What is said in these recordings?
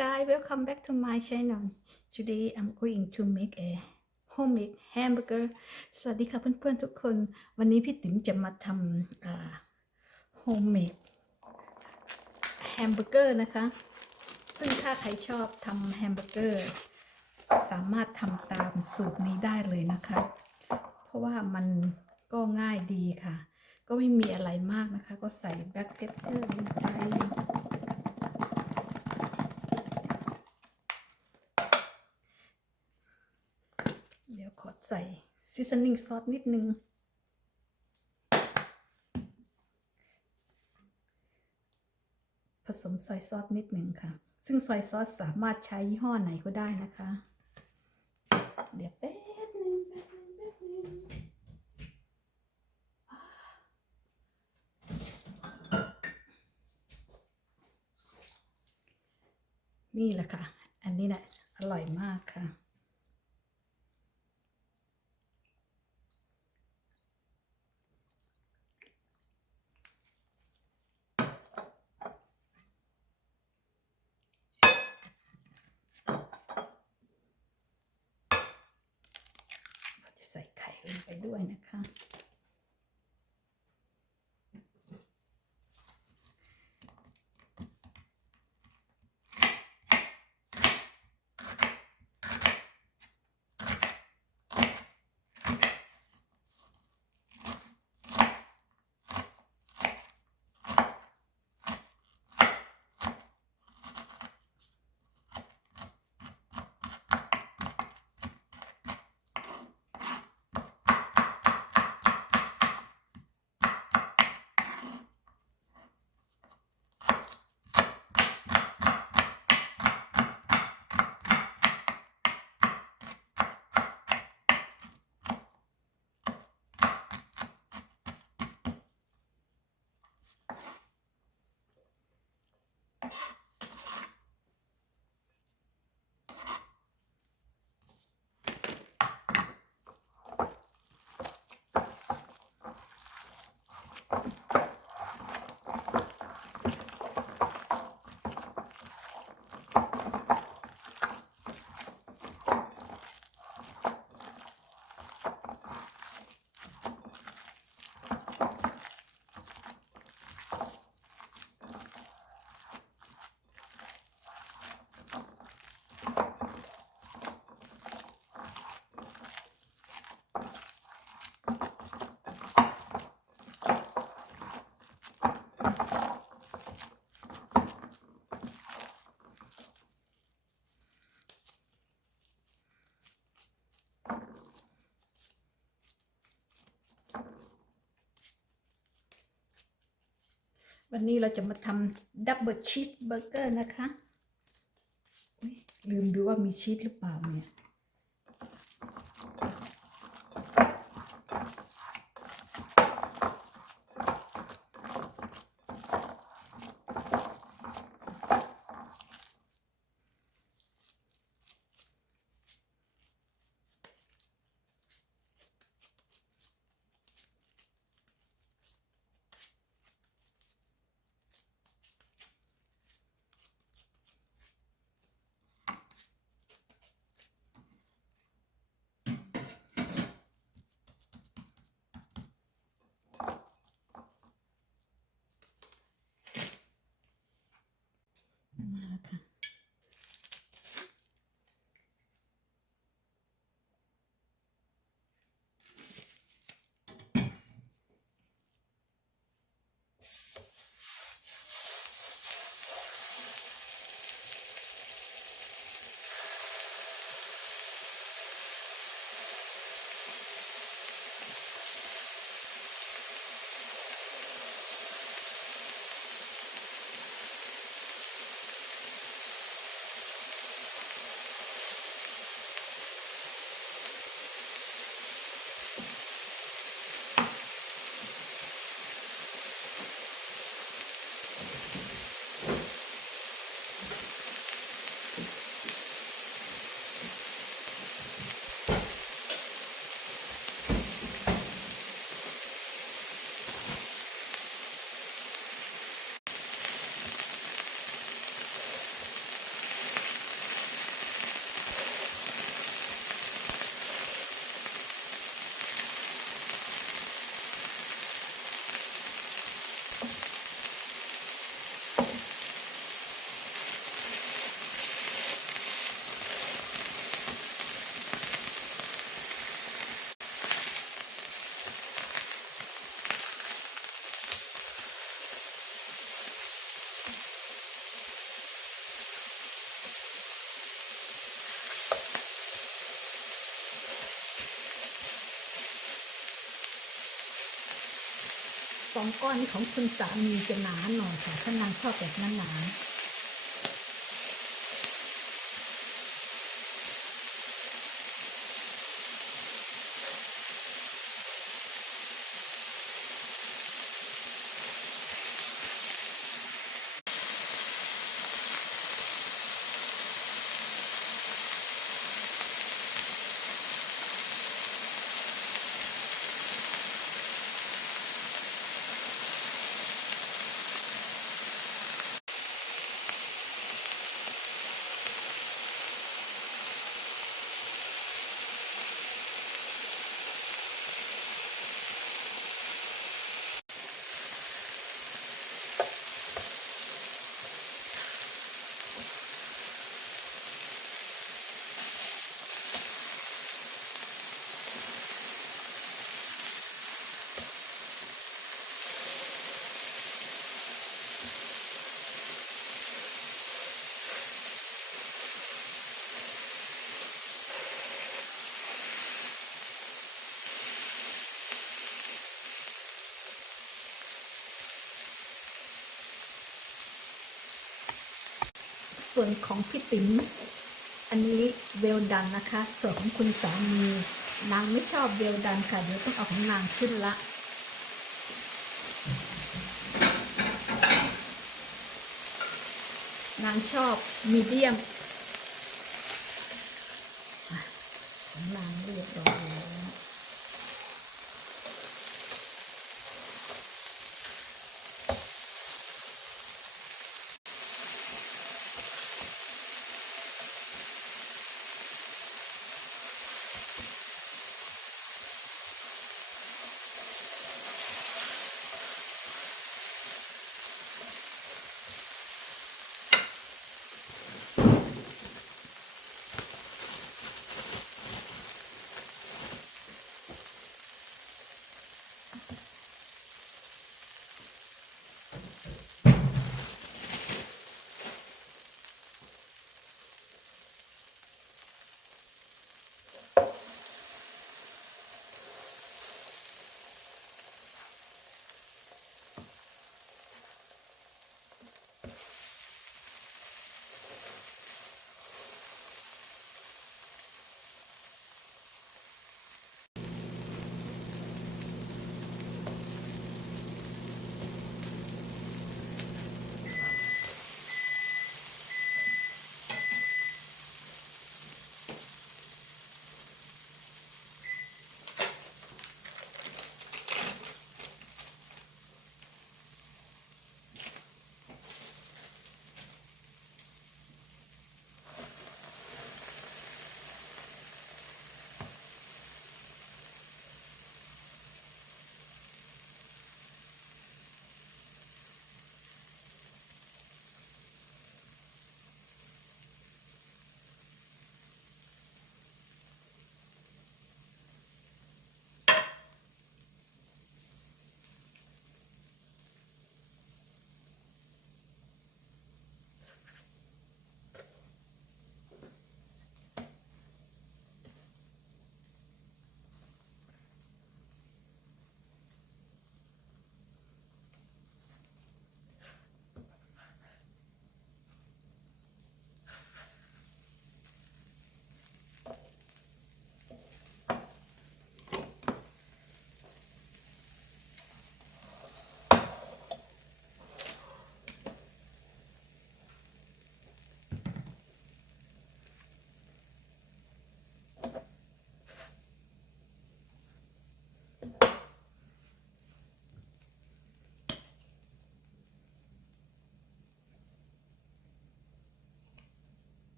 guys, welcome back to my channel. Today I'm going to make a homemade hamburger. สวัสดีค่ะเพื่อนๆทุกคน วันนี้พี่ติ๋มจะมาทำhomemade hamburger นะคะ ซึ่งถ้าใครชอบทำแฮมเบอร์เกอร์สามารถทำตามสูตรนี้ได้เลยนะคะ เพราะว่ามันก็ง่ายดีค่ะ ก็ไม่มีอะไรมากนะคะ ก็ใส่แบล็คเพปเปอร์ลงไปเดี๋ยวขอใส่ซีซันนิ่งซอสนิดนึงผสมซอยซอสนิดหนึ่งค่ะซึ่งซอยซอสสามารถใช้ยี่ห้อไหนก็ได้นะคะเดี๋ยวแป๊บนึงนี่แหละค่ะอันนี้นะอร่อยมากค่ะใส่ไข่ลงไปด้วยนะคะวันนี้เราจะมาทำดับเบิลชีสเบอร์เกอร์นะคะลืมดูว่ามีชีสหรือเปล่าเนี่ย 2 ก้อนนี้ของคุณสามีจะหนาหน่อยค่ะถ้านางชอบแบบหนาๆส่วนของพี่ติ๋มอันนี้เวลดันนะคะส่วนของคุณสามีนางไม่ชอบเวลดันค่ะเดี๋ยวต้องเอาของนางขึ้นละนางชอบมีเดียมของนางเรียบร้อยแล้ว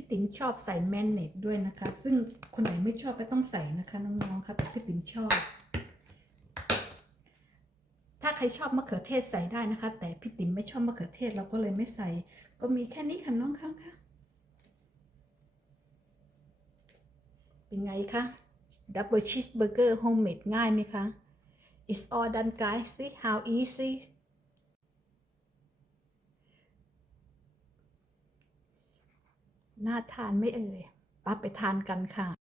พี่ติ๋มชอบใส่แมนเนตด้วยนะคะซึ่งคนไหนไม่ชอบไม่ต้องใส่นะคะน้องๆค่ะแต่พี่ติ๋มชอบถ้าใครชอบมะเขือเทศใส่ได้นะคะแต่พี่ติ๋มไม่ชอบมะเขือเทศเราก็เลยไม่ใส่ก็มีแค่นี้ค่ะน้องค่ะเป็นไงคะ double cheeseburger homemade ง่ายไหมคะ it's all done guys see how easy น่าทานไหม่เอ่ย ไปทานกันค่ะ